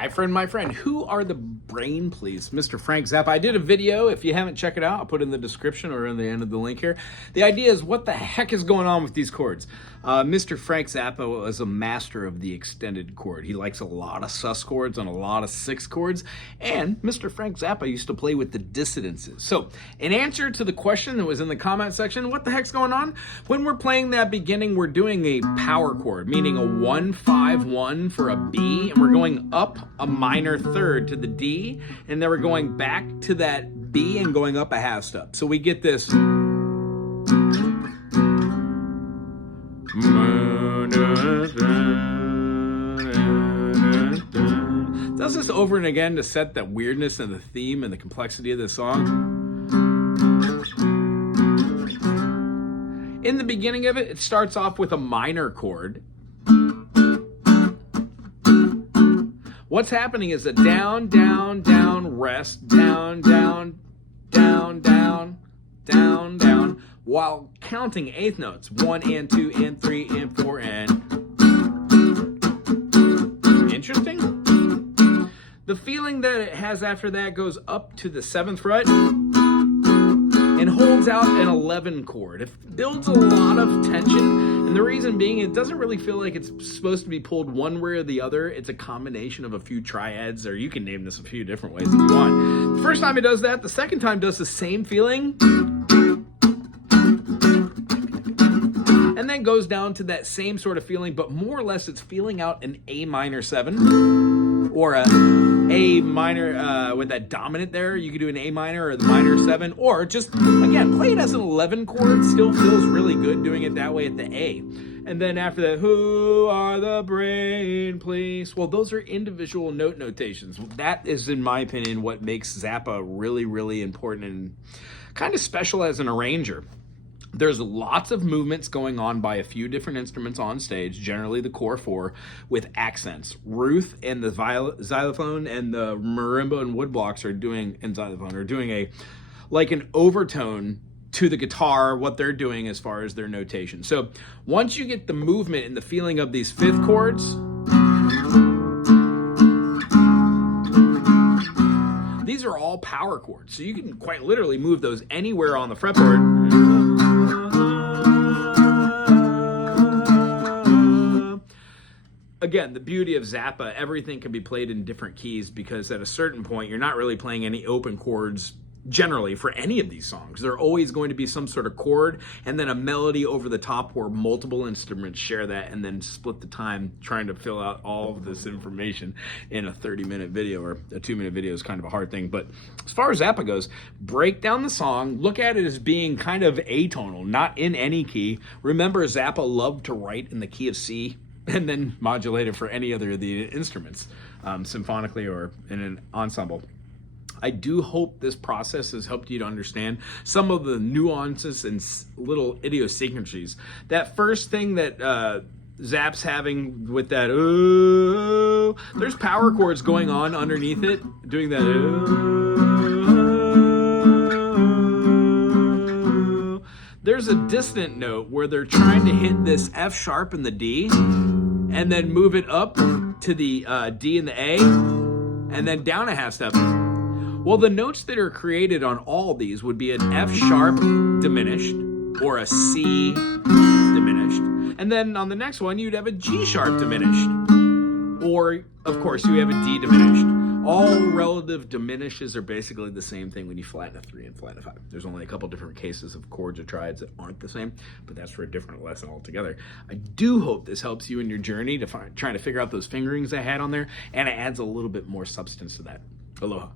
My friend, who are the brain please? Mr. Frank Zappa. I did a video. If you haven't checked it out, I'll put it in the description or in the end of the link here. The idea is, what the heck is going on with these chords? Mr. Frank Zappa was a master of the extended chord. He likes a lot of sus chords and a lot of six chords. And Mr. Frank Zappa used to play with the dissonances. So in answer to the question that was in the comment section, what the heck's going on? When we're playing that beginning, we're doing a power chord, meaning a 1-5-1 for a B, and we're going up a minor third to the D, and then we're going back to that B and going up a half step. So we get this. Does this over and again to set that weirdness and the theme and the complexity of the song. In the beginning of it, it starts off with a minor chord. What's happening is a down, down, down, rest, down, down, down, down, down, down, while counting eighth notes, 1 and 2 and 3 and 4 and... Interesting? The feeling that it has after that goes up to the 7th fret and holds out an 11 chord. It builds a lot of tension, and the reason being, it doesn't really feel like it's supposed to be pulled one way or the other. It's a combination of a few triads, or you can name this a few different ways if you want. The first time it does that, the second time does the same feeling, and then goes down to that same sort of feeling, but more or less it's feeling out an A minor 7 or a minor with that dominant there. You could do an A minor or the minor 7, or just, again, play it as an 11 chord. Still feels really good doing it that way at the A. And then after that, who are the brain please? Well, those are individual note notations. That is, in my opinion, what makes Zappa really, really important and kind of special as an arranger. There's lots of movements going on by a few different instruments on stage, generally the core four, with accents. Ruth and the xylophone and the marimba and woodblocks are doing, and xylophone are doing a, like an overtone to the guitar, what they're doing as far as their notation. So once you get the movement and the feeling of these fifth chords, these are all power chords. So you can quite literally move those anywhere on the fretboard. Again, the beauty of Zappa, everything can be played in different keys, because at a certain point, you're not really playing any open chords generally for any of these songs. There are always going to be some sort of chord and then a melody over the top where multiple instruments share that, and then split the time trying to fill out all of this information in a 30-minute video, or a 2-minute video is kind of a hard thing. But as far as Zappa goes, break down the song, look at it as being kind of atonal, not in any key. Remember, Zappa loved to write in the key of C and then modulate it for any other of the instruments, symphonically or in an ensemble. I do hope this process has helped you to understand some of the nuances and little idiosyncrasies. That first thing that Zapp's having with that, oh, there's power chords going on underneath it, doing that, oh. There's a distant note where they're trying to hit this F sharp and the D, and then move it up to the D and the A, and then down a half step. Well, the notes that are created on all these would be an F sharp diminished or a C diminished. And then on the next one, you'd have a G sharp diminished. Or, of course, you have a D diminished. All relative diminishes are basically the same thing when you flatten a 3 and flatten a 5. There's only a couple different cases of chords or triads that aren't the same, but that's for a different lesson altogether. I do hope this helps you in your journey to trying to figure out those fingerings I had on there, and it adds a little bit more substance to that. Aloha.